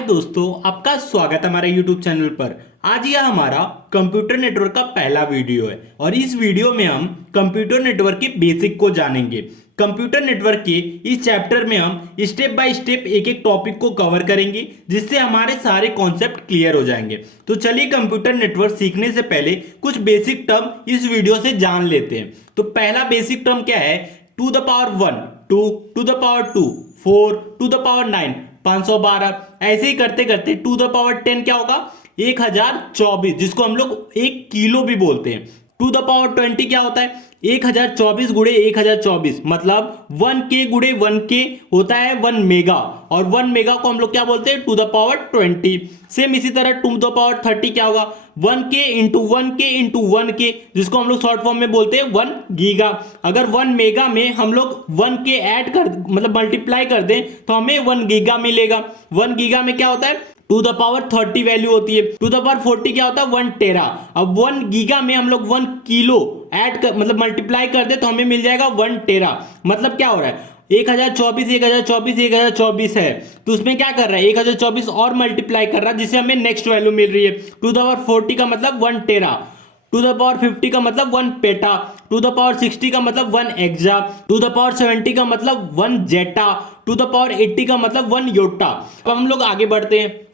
हाय दोस्तों, आपका स्वागत है हमारे YouTube चैनल पर। आज यह हमारा कंप्यूटर नेटवर्क का पहला वीडियो है और इस वीडियो में हम कंप्यूटर नेटवर्क के बेसिक को जानेंगे। कंप्यूटर नेटवर्क के इस चैप्टर में हम स्टेप बाय स्टेप एक एक टॉपिक को कवर करेंगे जिससे हमारे सारे कॉन्सेप्ट क्लियर हो जाएंगे। तो चलिए कंप्यूटर नेटवर्क सीखने से पहले कुछ बेसिक टर्म इस वीडियो से जान लेते हैं। तो पहला बेसिक टर्म क्या है? Two the power 1, 2 to the power 2, 4 to the power 9, 512। ऐसे ही करते करते टू द पावर 10 क्या होगा? 1024, जिसको हम लोग 1 किलो भी बोलते हैं। टू द पावर 20 क्या होता है? 1024 गुणे 1024, मतलब 1K गुणे 1K होता है 1 मेगा, और 1 मेगा को हम लोग क्या बोलते हैं? To the power 20। सेम इसी तरह टू द पावर 30 क्या होगा? 1K into 1K into 1K, जिसको हम लोग शॉर्ट फॉर्म में बोलते हैं 1 गीगा। अगर 1 मेगा में हम लोग 1K ऐड कर मतलब मल्टीप्लाई कर दें तो हमें 1 गीगा मिलेगा। 1 गीगा में क्या होता है? टू द पावर 30 वैल्यू होती है। टू द पावर 40 क्या होता है? 1 टेरा। अब 1 गीगा में हम लोग 1 किलो ऐड कर मतलब मल्टीप्लाई कर दे तो हमें मिल जाएगा 1 टेरा। मतलब क्या हो रहा है? 1024 है, तो उसमें क्या कर रहा है? 1024 और मल्टीप्लाई कर रहा है, जिससे हमें नेक्स्ट वैल्यू मिल रही है। टू द पावर 40 का मतलब 1 टेरा। टू द पावर 50 का मतलब 1 पेटा। टू द पावर 60 का मतलब 1 एक्सा। टू द पावर 70 का मतलब 1 जेटा। टू द पावर 80 का मतलब 1 योटा। अब हम लोग आगे बढ़ते हैं।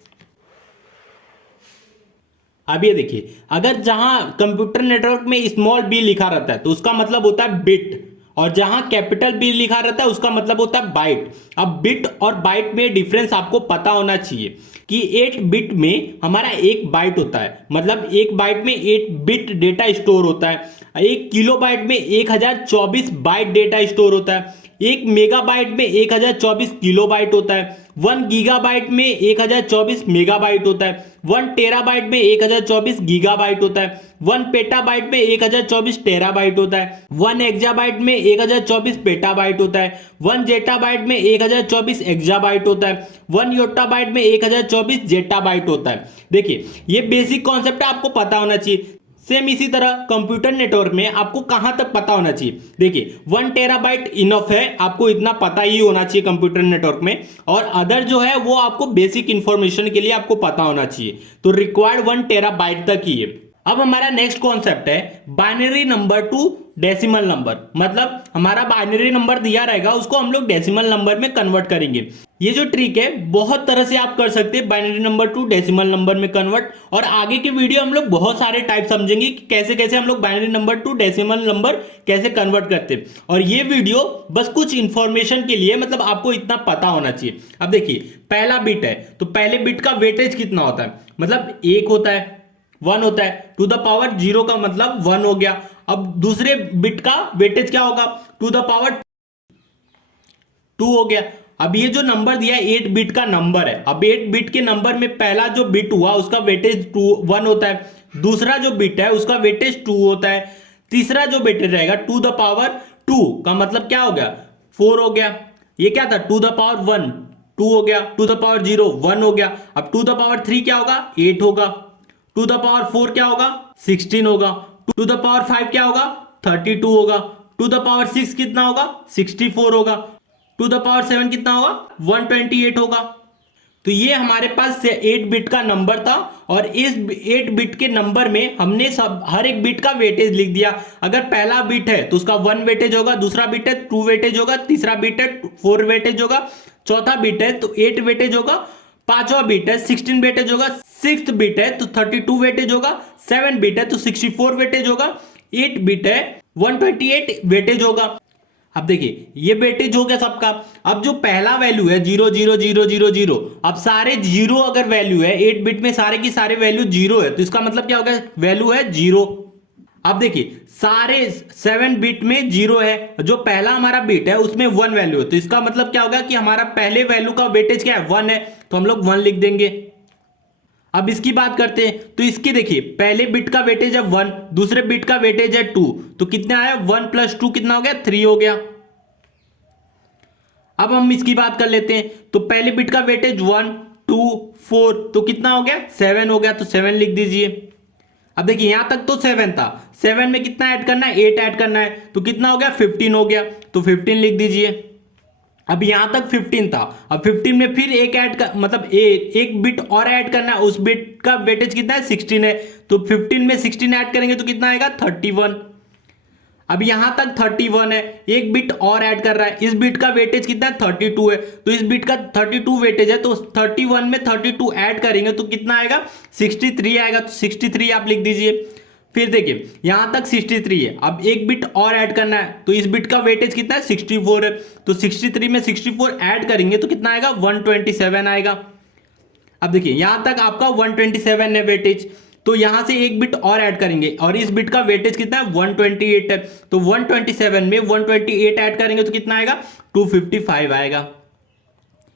अब ये देखिए, अगर जहां कंप्यूटर नेटवर्क में स्मॉल बी लिखा रहता है तो उसका मतलब होता है बिट, और जहां कैपिटल बी लिखा रहता है उसका मतलब होता है बाइट। अब बिट और बाइट में डिफरेंस आपको पता होना चाहिए कि 8 बिट में हमारा 1 बाइट होता है, मतलब 1 बाइट में 8 बिट डेटा स्टोर होता है। 1 किलो बाइट में 1024 बाइट डेटा स्टोर होता है। 1 मेगाबाइट में 1024 किलोबाइट होता है। 1 गीगाबाइट में 1024 मेगाबाइट होता है। 1 टेराबाइट में 1024 गीगाबाइट होता है। 1 पेटाबाइट में 1024 टेराबाइट होता है। 1 एक्जाबाइट में 1024 पेटाबाइट होता है। 1 जेटाबाइट में 1024 एक्जाबाइट होता है। 1 योटाबाइट में 1024 जेटाबाइट होता है। देखिए, ये बेसिक कॉन्सेप्ट आपको पता होना चाहिए। सेम इसी तरह कंप्यूटर नेटवर्क में आपको कहां तक पता होना चाहिए? देखिए, 1 टेराबाइट इनफ है, आपको इतना पता ही होना चाहिए कंप्यूटर नेटवर्क में, और अदर जो है वो आपको बेसिक इंफॉर्मेशन के लिए आपको पता होना चाहिए। तो रिक्वायर्ड 1 टेराबाइट तक ही है। अब हमारा नेक्स्ट कॉन्सेप्ट है binary number two decimal number. मतलब हमारा बाइनरी नंबर दिया रहेगा, उसको हम लोग डेसिमल नंबर में कन्वर्ट करेंगे। ये जो ट्रिक है बहुत तरह से आप कर सकते हैं binary number two decimal number में कन्वर्ट, और आगे की वीडियो हम लोग बहुत सारे टाइप समझेंगे कि कैसे कैसे हम लोग binary number two decimal number कैसे कन्वर्ट करते हैं। और ये वीडियो बस कुछ इंफॉर्मेशन के लिए, मतलब आपको इतना पता होना चाहिए। अब देखिए, पहला बिट है तो पहले बिट का वेटेज कितना होता है? मतलब 1 होता है, 1 होता है। टू द पावर 0 का मतलब 1 हो गया। अब दूसरे बिट का वेटेज क्या होगा? टू द पावर 2 हो गया। अब ये जो नंबर दिया है 8 बिट का नंबर है। अब 8 बिट के नंबर में पहला जो बिट हुआ उसका वेटेज 1 होता है। दूसरा जो बिट है उसका वेटेज 2 होता है। तीसरा जो वेटेज रहेगा टू द पावर 2 का मतलब क्या हो गया? 4 हो गया। ये क्या था? टू द पावर 1 2 हो गया। टू द पावर 0 1 हो गया। अब टू द पावर 3 क्या होगा? 8 होगा। टू द पावर 4 क्या होगा? 16 होगा। टू द पावर 5 क्या होगा? 32 होगा। टू द पावर 6 कितना होगा? 64 होगा। टू द पावर 7 कितना होगा? 128 होगा। तो ये हमारे पास 8 बिट का नंबर था, और इस 8 बिट के नंबर में हमने सब हर एक बिट का वेटेज लिख दिया। अगर पहला बिट है तो उसका 1 वेटेज होगा, दूसरा बिट है 2 वेटेज होगा, तीसरा बिट है 4 वेटेज होगा, चौथा बिट है तो 8 वेटेज होगा, पांचवा बिट है 16 वेटेज होगा, 6th बिट है तो 32 वेटेज होगा, 7 बिट है तो 64 वेटेज होगा, 8 बिट है 128 वेटेज होगा। अब देखिए, ये वेटेज हो गया सबका। अब जो पहला वैल्यू है 0 0 0 0 0, अब सारे जीरो अगर वैल्यू है 8 बिट में, सारे की सारे वैल्यू जीरो है, तो इसका मतलब क्या होगा? वैल्यू है 0। अब देखिए, सारे 7 बिट में 0 है, जो पहला हमारा बिट है उसमें 1 वैल्यू है, तो इसका मतलब क्या होगा कि हमारा पहले वैल्यू का वेटेज क्या है? 1 है, तो हम लोग 1 लिख देंगे। अब इसकी बात करते हैं तो इसकी देखिए, पहले बिट का वेटेज है 1, दूसरे बिट का वेटेज है 2, तो कितना आया? 1 + 2 कितना हो गया? 3 हो गया। अब हम इसकी बात कर लेते हैं तो पहले बिट का वेटेज 1 2 4, तो कितना हो गया? 7 हो गया, तो 7 लिख दीजिए। अब देखिए, यहां तक तो 7 था, 7 में कितना ऐड करना है? 8 ऐड करना है, तो कितना हो गया? 15 हो गया, तो 15 लिख दीजिए। अब यहां तक 15 था, अब 15 में फिर एक ऐड कर मतलब एक बिट और ऐड करना है, उस बिट का वेटेज कितना है 16 है, तो 15 में 16 ऐड करेंगे तो कितना आएगा 31। अब यहां तक 31 है, एक बिट और ऐड कर रहा है, इस बिट का वेटेज कितना है 32 है, तो इस बिट का 32 वेटेज है, तो 31 में 32 ऐड करेंगे तो कितना आएगा 63 आएगा, तो 63 आप लिख दीजिए। फिर देखिए यहां तक 63 है, अब एक बिट और ऐड करना है, तो इस बिट का वेटेज कितना है 64 है, तो 63 में 64 ऐड करेंगे तो कितना आएगा 127 आएगा। अब देखिए यहां तक आपका 127 है वेटेज, तो यहां से एक बिट और ऐड करेंगे और इस बिट का वेटेज कितना है 128 है, तो 127 में 128 ऐड करेंगे तो कितना आएगा 255 आएगा।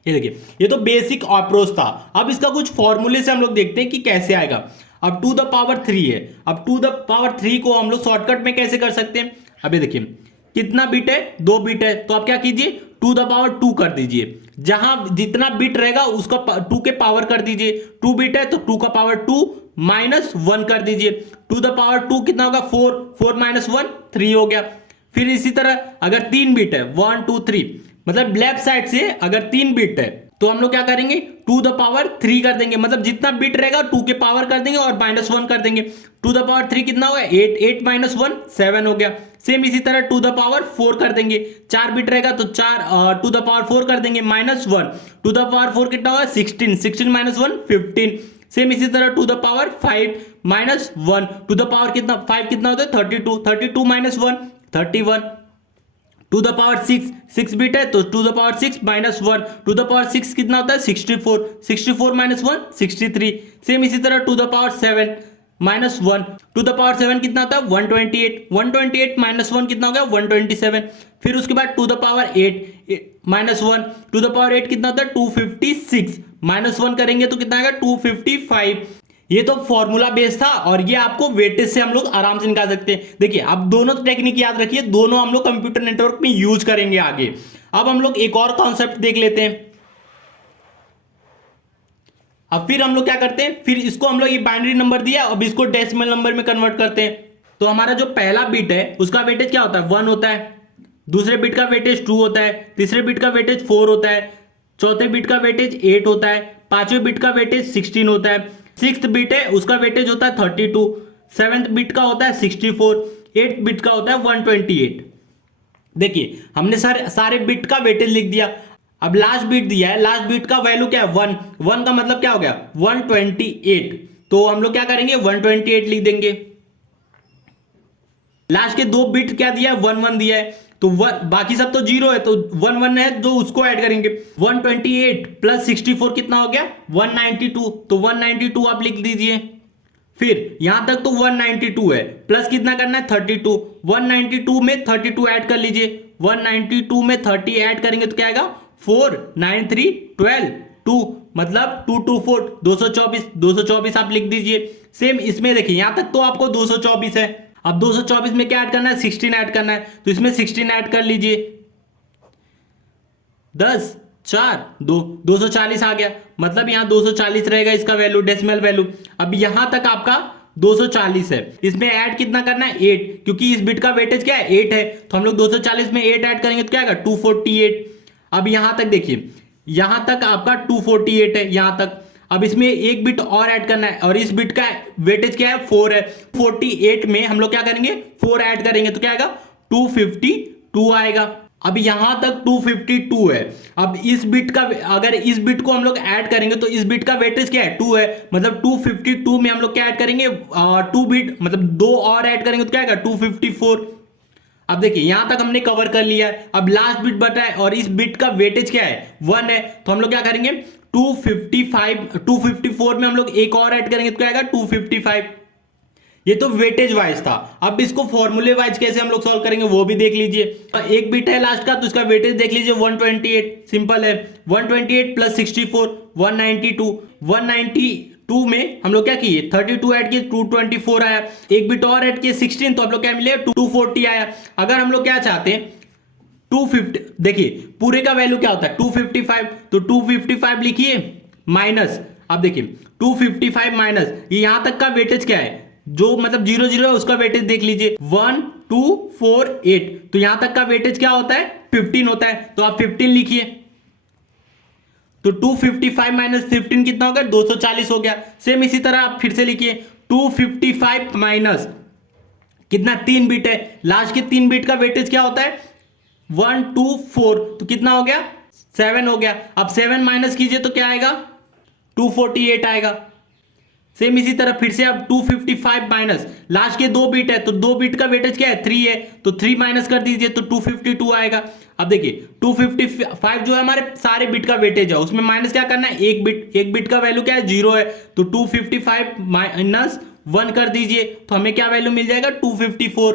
ये देखिए ये तो बेसिक अप्रोच था। अब इसका कुछ फॉर्मूले से हम लोग देखते हैं कि कैसे आएगा। अब टू द पावर 3 है, अब टू द पावर 3 को हम लोग शॉर्टकट में कैसे कर सकते हैं। अब ये देखिए कितना बिट है 2 बिट है, तो आप क्या कीजिए टू द पावर 2 कर दीजिए, जहां जितना बिट रहेगा उसका 2 के पावर कर दीजिए। 2 बिट है तो 2 का पावर 2 माइनस 1 कर दीजिए, टू द पावर 2 कितना होगा 4, 4 माइनस 1 3 हो गया। फिर इसी तरह अगर 3 बिट है 1 2 3, मतलब लेफ्ट साइड से अगर 3 बिट है तो हम लोग क्या करेंगे टू द पावर 3 कर देंगे, मतलब जितना बिट रहेगा 2 के पावर कर देंगे और माइनस 1 कर देंगे। टू द पावर 3 कितना होगा 8, 8 माइनस 1 7 हो गया। सेम इसी तरह टू द पावर 4 कर देंगे, 4 बिट रहेगा तो 4 टू द पावर 4 कर देंगे माइनस 1, टू द पावर 4 कितना होगा 16, 16 माइनस 1 15। सेम इसी तरह two the power 5 minus 1, two the power कितना 5 कितना होता है 32, 32 minus 1 31। Two the power 6, 6 bit है तो two the power 6 minus 1, two the power 6 कितना होता है 64, 64 माइनस 1 63। सेम इसी तरह two the power 7 minus 1, two the power 7 कितना होता है 128, 128 माइनस 1 कितना हो गया 127। फिर उसके बाद two the power 8 minus 1, two the power 8 कितना होता है 256, माइनस 1 करेंगे तो कितना आएगा 255। ये तो फॉर्मूला बेस था और ये आपको वेटेज से हम लोग आराम से निकाल सकते हैं। देखिए अब दोनों टेक्निक याद रखिए, दोनों हम लोग कंप्यूटर नेटवर्क में यूज करेंगे आगे। अब हम लोग एक और कॉन्सेप्ट देख लेते हैं। अब फिर हम लोग क्या करते हैं, फिर इसको हम लोग ये बाइनरी नंबर दिया, अब इसको डेसिमल नंबर में कन्वर्ट करते हैं। तो हमारा जो पहला बिट है उसका वेटेज क्या होता है 1 होता है, दूसरे बिट का वेटेज 2 होता है, तीसरे बिट का वेटेज 4 होता है, चौथे बिट का वेटेज 8 होता है, पांचवें बिट का वेटेज 16 होता है, सिक्स्थ बिट है उसका वेटेज होता है 32, सेवेंथ बिट का होता है 64, एट्थ बिट का होता है 128। देखिए हमने सारे बिट का वेटेज लिख दिया। अब लास्ट बिट दिया है, लास्ट बिट का वैल्यू क्या है 1, 1 का मतलब क्या हो गया 128, तो हम लोग क्या करेंगे 128 लिख देंगे। लास्ट के 2 बिट क्या दिया है 1 1 दिया है, तो बाकी सब तो 0 है, तो 1 1 है जो उसको ऐड करेंगे। 128 प्लस 64 कितना हो गया 192, तो 192 आप लिख दीजिए। फिर यहां तक तो 192 है, प्लस कितना करना है 32, 192 में 32 ऐड कर लीजिए, 192 में 30 ऐड करेंगे तो क्या आएगा 4 9 3 12 2, मतलब 2 2 4 224, 224 आप लिख दीजिए। सेम इसमें देखिए यहां तक तो आपको 224 है, अब 224 में क्या ऐड करना है 16 ऐड करना है, तो इसमें 16 ऐड कर लीजिए, 10 4 2 240 आ गया, मतलब यहां 240 रहेगा इसका वैल्यू डेसिमल वैल्यू। अब यहां तक आपका 240 है, इसमें ऐड कितना करना है 8, क्योंकि इस बिट का वेटेज क्या है 8 है, तो हम लोग 240 में 8 ऐड करेंगे तो क्या आएगा 248। अब यहां तक देखिए यहां तक आपका 248 है यहां तक, अब इसमें एक बिट और ऐड करना है और इस बिट का वेटेज क्या है 4 है, 48 में हम लोग क्या करेंगे 4 ऐड करेंगे तो क्या आएगा 252 आएगा। अब यहां तक 252 है, अब इस बिट का अगर इस बिट को हम लोग ऐड करेंगे तो इस बिट का वेटेज क्या है 2 है, मतलब 252 में हम लोग क्या ऐड करेंगे 2 बिट मतलब 2 और ऐड करेंगे तो क्या आएगा 254। अब देखिए यहां तक हमने कवर कर लिया है, अब लास्ट बिट बचा है और इस बिट का वेटेज क्या है 1 है, तो हम लोग क्या करेंगे 254 में हम लोग एक और ऐड करेंगे तो क्या आएगा 255। ये तो वेटेज वाइज था। अब इसको फॉर्मूले वाइज कैसे हम लोग सॉल्व करेंगे वो भी देख लीजिए। एक बिट है लास्ट का तो इसका वेटेज देख लीजिए 128, सिंपल है 128 प्लस 64 192, 192 में हम लोग क्या किए 32 ऐड किए 224 आया, एक बिट और ऐड किए 16, तो हम लोग क्या मिले 240 आया। अगर हम लोग क्या चाहते हैं 250, देखिए पूरे का वैल्यू क्या होता है 255, तो 255 लिखिए माइनस, अब देखिए 255 माइनस यहां तक का वेटेज क्या है जो मतलब 0 0 है उसका वेटेज देख लीजिए 1 2 4 8, तो यहां तक का वेटेज क्या होता है 15 होता है, तो आप 15 लिखिए। तो 255 माइनस 15 कितना हो गया? 240 हो गया। सेम इसी तरह आप फिर से लिखिए 255 माइनस कितना, 3 बिट है, लास्ट के 3 बिट का वेटेज क्या होता है? 1 2 4, तो कितना हो गया? 7 हो गया। अब 7 माइनस कीजिए तो क्या आएगा? 248 आएगा। सेम इसी तरह फिर से आप 255 माइनस लास्ट के 2 बिट है, तो 2 बिट का वेटेज क्या है? 3 है, तो 3 माइनस कर दीजिए तो 252 आएगा। अब देखिए 255 जो है हमारे सारे बिट का वेटेज है, उसमें माइनस क्या करना है? एक बिट का वैल्यू क्या है? 0 है, तो 255 माइनस 1 कर दीजिए तो हमें क्या वैल्यू मिल जाएगा? 254।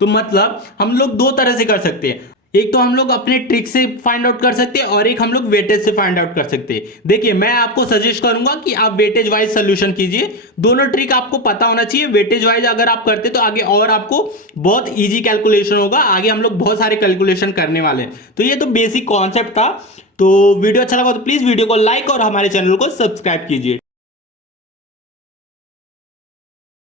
तो मतलब हम लोग दो तरह से कर सकते हैं, एक तो हम लोग अपने ट्रिक से फाइंड आउट कर सकते हैं और एक हम लोग वेटेज से फाइंड आउट कर सकते हैं। देखिए मैं आपको सजेस्ट करूंगा कि आप वेटेज वाइज सोल्यूशन कीजिए, दोनों ट्रिक आपको पता होना चाहिए। वेटेज वाइज अगर आप करते तो आगे और आपको बहुत इजी कैलकुलेशन होगा, आगे हम लोग बहुत सारे कैलकुलेशन करने वाले हैं। तो ये तो बेसिक कॉन्सेप्ट था। तो वीडियो अच्छा लगा तो प्लीज वीडियो को लाइक और हमारे चैनल को सब्सक्राइब कीजिए।